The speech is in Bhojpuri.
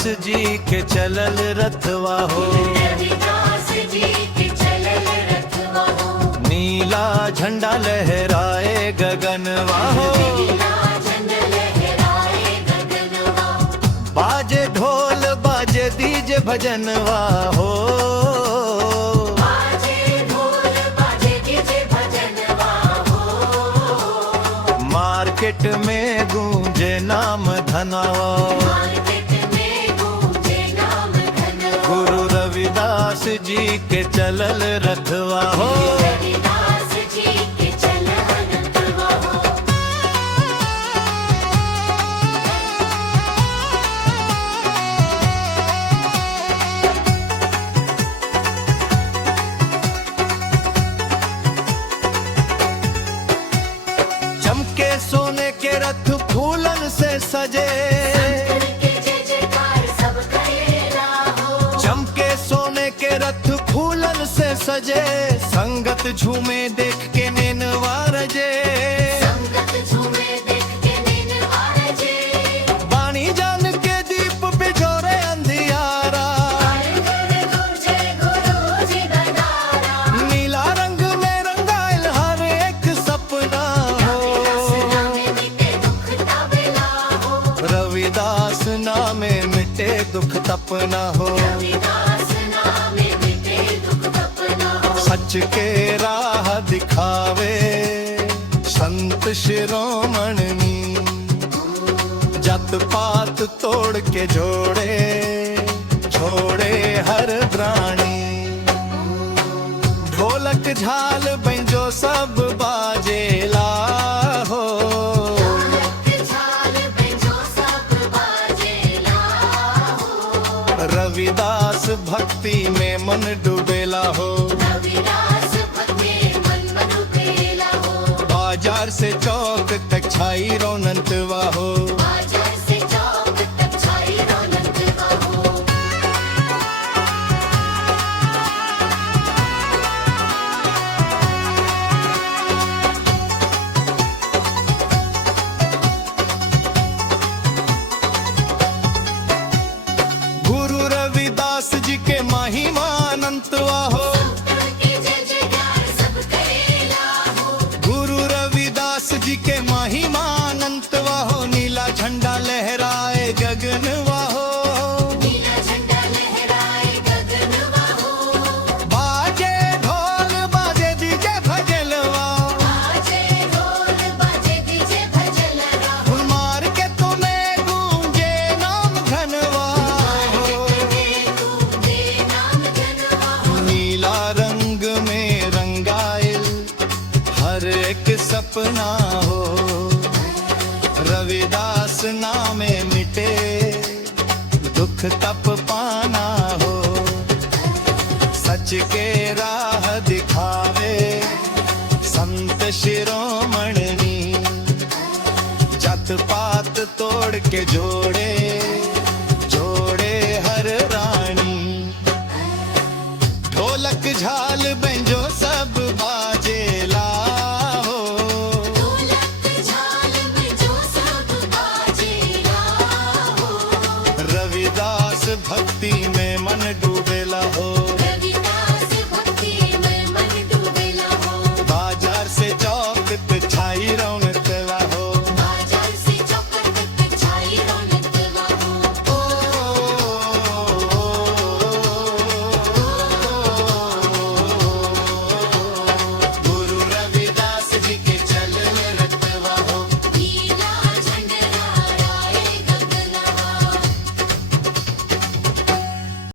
रविदास जी के चलल रथवा हो, रविदास जी के चलल रथवा हो, नीला झंडा लहराए गगनवा हो, नीला झंडा लहराए गगनवा, बाजे ढोल बाजे दीजे भजनवा हो, बाजे ढोल बाजे डीजे भजनवा हो, मार्केट में गूंजे नाम धनवा, मार्केट में गूंजे नाम धनवा, गुरु रविदास जी के चलल रथवा हो। रविदास जी के चलल रथवा हो। चमके सोने के रथ फूलन से सजे, के जय जयकार सब करेला हो, चमके सोने के रथ फूलन से सजे, संगत झूमे देख के नैनवा रजे, संगत झूमे देख के नैनवा रजे, बाणी जान के दीप बिजोरे अंधियारा, गुरु गूंजे गुरु जी दरबारा, नीला रंग में रंगायल हर एक सपना हो, में मिटे दुख तबला हो, रविदास नामे मिटे दुख तपना हो, रविदास नामे मिटे दुख तपना हो, सच के राह दिखावे संत शिरोमणि, जात पात तोड़ के जोड़े छोड़े हर प्राणी, ढोलक झाल बैंजो सब बाजेला हो, झाल बेंजो सब बाजेला हो, रविदास भक्ति में मन डूबेला हो, रविदास भक्ति मन मन बेला हो, बाजार से चौक तक छाई रौनकवा हो, बाजार से चौक तक छाई रौनकवा हो, गुरु रविदास जी के महिमा अनंतवा हो, के जय जयकार सब करेला हो, गुरु रविदास जी के महिमा अनंतवा हो, नीला झंडा लहराए गगनवा हो, नीला झंडा लहराए गगनवा हो, बाजे ढोल बाजे डीजे भजलवा, बाजे ढोल बाजे डीजे भजनवा हो, मार के तुम्हें गूंजे नाम धनवा हो, गूंजे नाम धनवा हो, नीला रंग में रंगाइल हर एक सपना हो, रविदास नामे मिटे दुख तप पाना हो, सच के राह दिखावे संत शिरोमणि, जात पात तोड़ के जो